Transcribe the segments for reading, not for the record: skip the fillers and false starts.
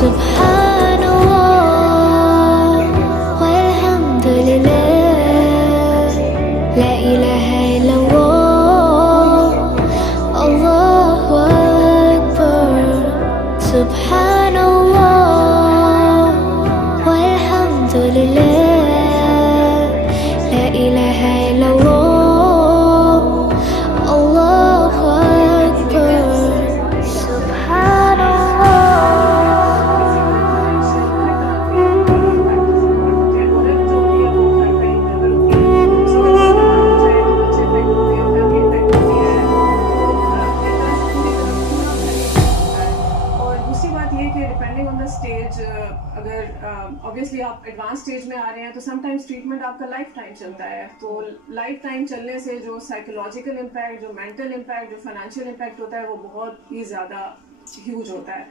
Subhanallah walhamdulillah, la ilaha illallah, Allahu Akbar. Subhanallah walhamdulillah, la ilaha illallah, Allahu Akbar. Depending on the stage, अगर obviously आप advance stage में आ रहे हैं तो sometimes treatment आपका life time चलता है। तो लाइफ टाइम चलने से जो साइकोलॉजिकल इम्पैक्ट, जो मेंटल इम्पैक्ट, जो फाइनेंशियल इम्पैक्ट होता है वो बहुत ही ज़्यादा ह्यूज होता है।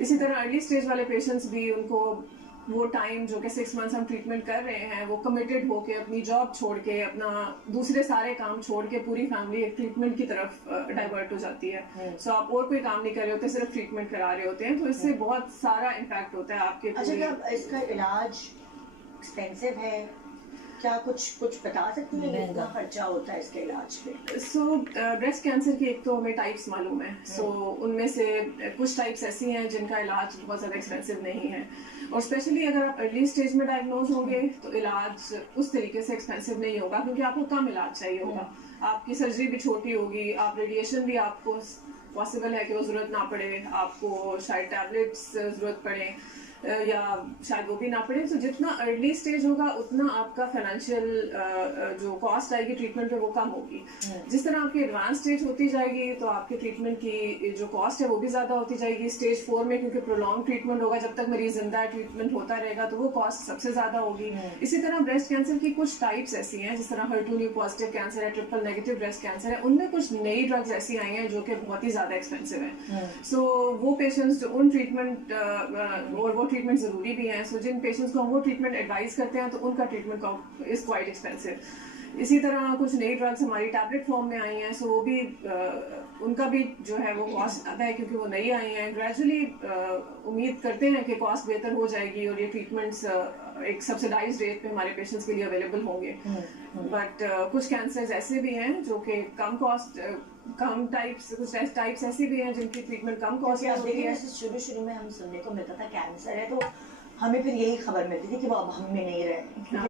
इसी तरह अर्ली स्टेज वाले पेशेंट्स भी, उनको वो टाइम जो कि 6 मंथ्स हम ट्रीटमेंट कर रहे हैं, वो कमिटेड होके अपनी जॉब छोड़ के, अपना दूसरे सारे काम छोड़ के पूरी फैमिली एक ट्रीटमेंट की तरफ डाइवर्ट हो जाती है। सो आप और कोई काम नहीं कर रहे होते, सिर्फ ट्रीटमेंट करा रहे होते हैं, तो इससे बहुत सारा इम्पैक्ट होता है आपके। अच्छा, क्या इसका इलाज एक्सपेंसिव है? क्या कुछ बता सकती हैं कितना खर्चा होता है इसके इलाज पे? सो ब्रेस्ट कैंसर की एक तो हमें टाइप्स मालूम है। सो उनमें से कुछ टाइप्स ऐसी हैं जिनका इलाज बहुत ज़्यादा एक्सपेंसिव नहीं है, और स्पेशली अगर आप अर्ली स्टेज में डायग्नोज होंगे तो इलाज उस तरीके से एक्सपेंसिव नहीं होगा, क्योंकि आपको कम इलाज चाहिए होगा। आपकी सर्जरी भी छोटी होगी, आप रेडिएशन भी आपको पॉसिबल है कि वो ज़रूरत ना पड़े, आपको शायद टैबलेट्स ज़रूरत पड़े या शायद वो भी ना पड़े। तो जितना अर्ली स्टेज होगा उतना आपका फाइनेंशियल जो कॉस्ट आएगी ट्रीटमेंट पे वो कम होगी। जिस तरह आपकी एडवांस स्टेज होती जाएगी तो आपके ट्रीटमेंट की जो कॉस्ट है वो भी ज़्यादा होती जाएगी। स्टेज 4 में क्योंकि प्रोलॉन्ग ट्रीटमेंट होगा, जब तक मरीज जिंदा है ट्रीटमेंट होता रहेगा, तो वो कॉस्ट सबसे ज़्यादा होगी। इसी तरह ब्रेस्ट कैंसर की कुछ टाइप्स ऐसी हैं, जिस तरह HER2 न्यू पॉजिटिव कैंसर है, ट्रिपल नेगेटिव ब्रेस्ट कैंसर है, उनमें कुछ नई ड्रग्स ऐसी आई हैं जो कि बहुत ही ज़्यादा एक्सपेंसिव हैं। सो वो पेशेंट्स जो उन ट्रीटमेंट और वो ट्रीटमेंट ज़रूरी भी हैं, सो जिन पेशेंट्स को हम वो ट्रीटमेंट एडवाइस करते हैं तो उनका ट्रीटमेंट इज़ क्वाइट एक्सपेंसिव। इसी तरह कुछ नई ड्रग्स हमारी टैबलेट फॉर्म में आई हैं, सो वो भी उनका भी जो है वो कॉस्ट ज़्यादा है, क्योंकि वो नई आई हैं। ग्रेजुअली उम्मीद करते हैं कि कॉस्ट बेहतर हो जाएगी और ये ट्रीटमेंट्स एक सब्सिडाइज्ड रेट पे हमारे पेशेंट्स के लिए अवेलेबल होंगे। बट कुछ कैंसर्स ऐसे भी हैं जो कि कम कॉस्ट, कम टाइप्स, कुछ टाइप्स ऐसी भी हैं जिनकी ट्रीटमेंट कम कॉस्ट में होती है। शुरू में हम सुनने को मिलता था कैंसर है, तो हमें फिर यही खबर मिलती थी कि वो अब हम में नहीं रहे।